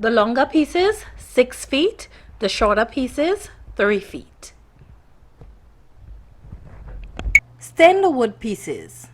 The longer pieces 6 feet, the shorter pieces 3 feet. Stain the wood pieces.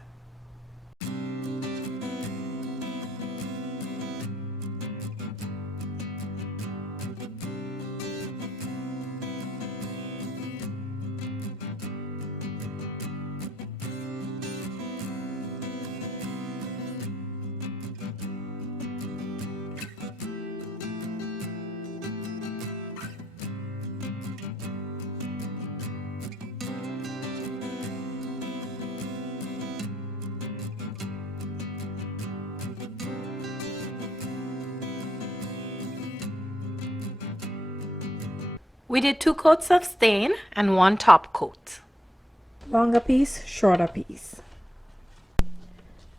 We did 2 coats of stain and 1 top coat. Longer piece, shorter piece.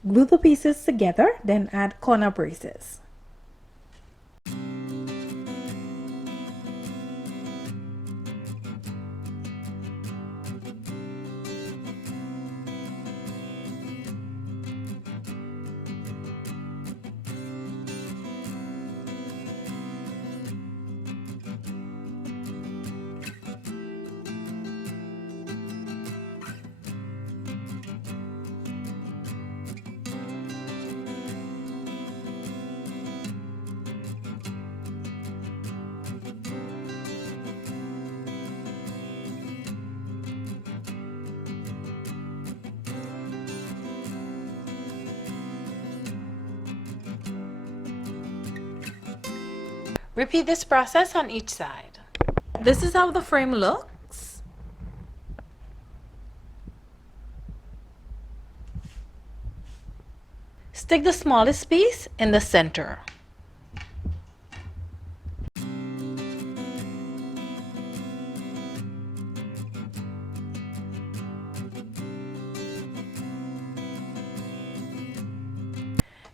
Glue the pieces together, then add corner braces. Repeat this process on each side. This is how the frame looks. Stick the smallest piece in the center.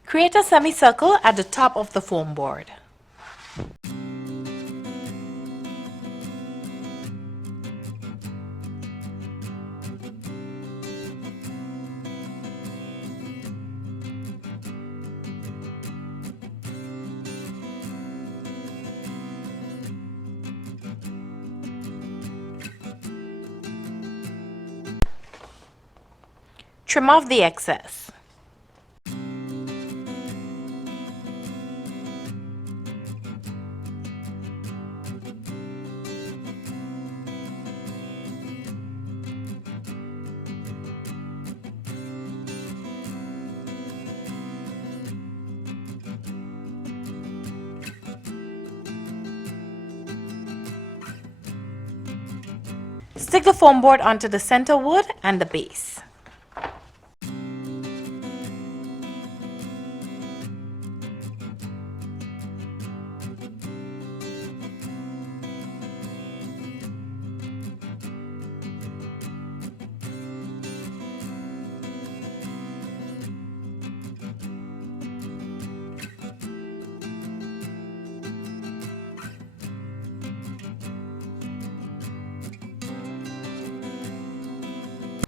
Create a semicircle at the top of the foam board. Trim off the excess. Stick the foam board onto the center wood and the base.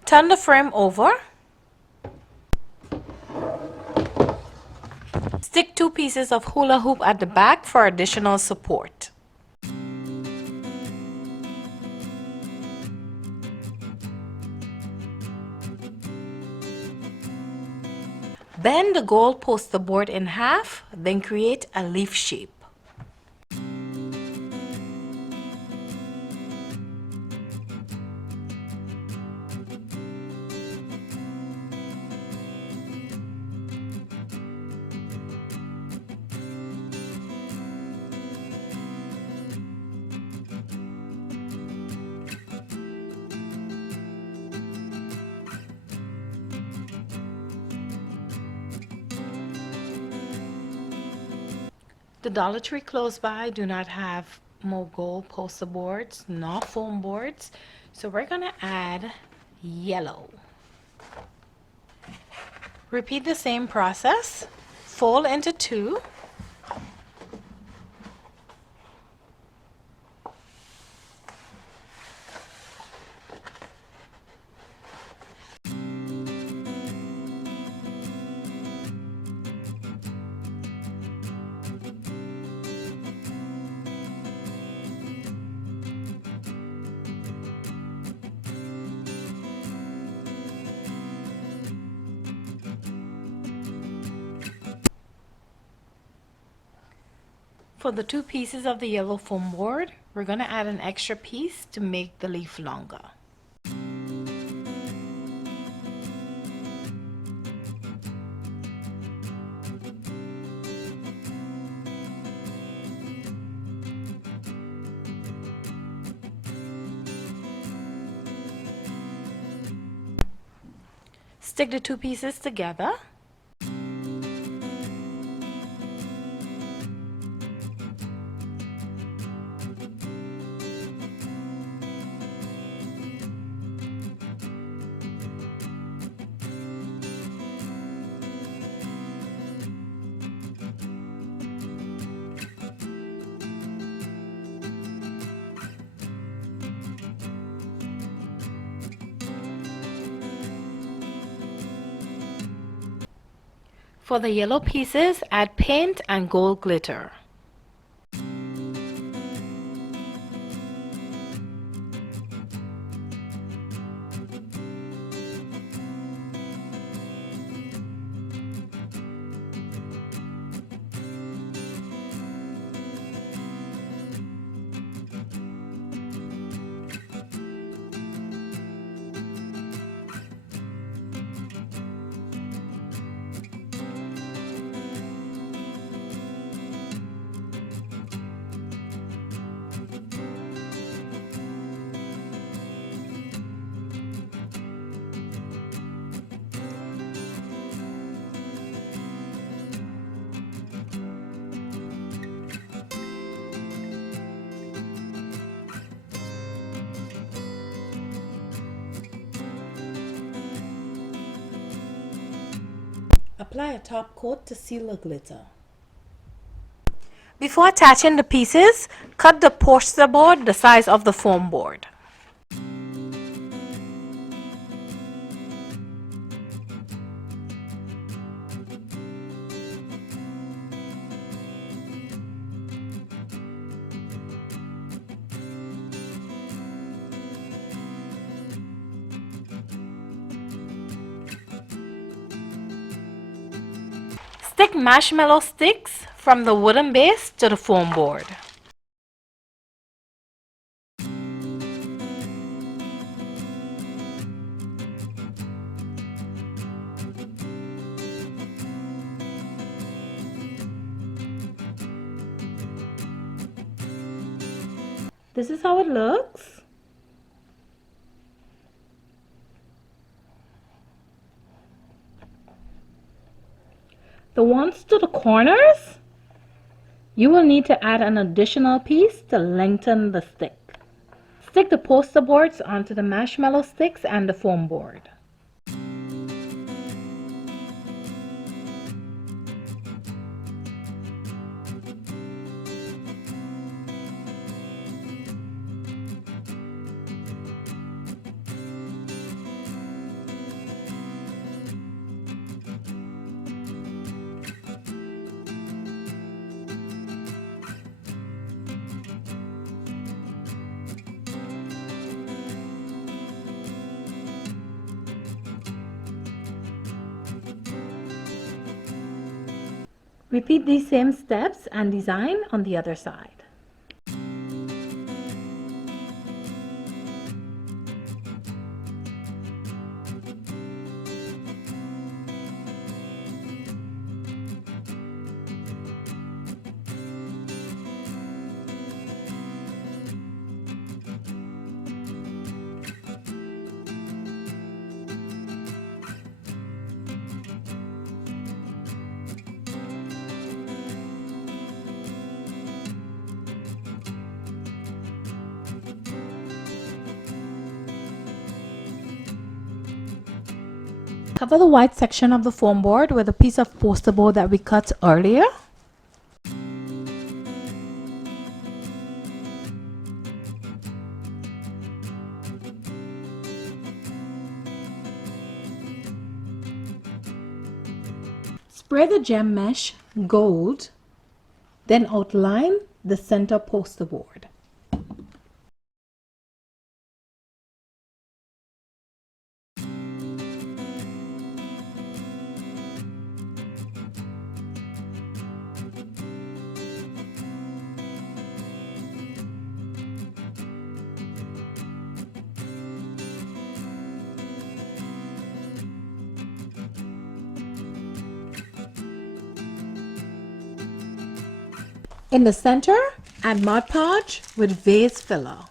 Turn the frame over. Stick 2 pieces of hula hoop at the back for additional support. Bend the gold poster board in half, then create a leaf shape. The Dollar Tree close by do not have more gold poster boards nor foam boards, so we're gonna add yellow. Repeat the same process. Fold into 2. For the 2 pieces of the yellow foam board, we're going to add an extra piece to make the leaf longer. Stick the 2 pieces together. For the yellow pieces, add paint and gold glitter. Apply a top coat to seal the glitter. Before attaching the pieces, cut the poster board the size of the foam board. Stick marshmallow sticks from the wooden base to the foam board. This is how it looks. The ones to the corners, you will need to add an additional piece to lengthen the stick. Stick the poster boards onto the marshmallow sticks and the foam board. Repeat these same steps and design on the other side. Cover the white section of the foam board with a piece of poster board that we cut earlier. Spray the gem mesh gold, then outline the center poster board. In the center, add Mod Podge with Vase Filler.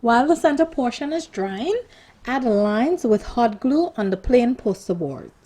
While the center portion is drying, add lines with hot glue on the plain poster boards.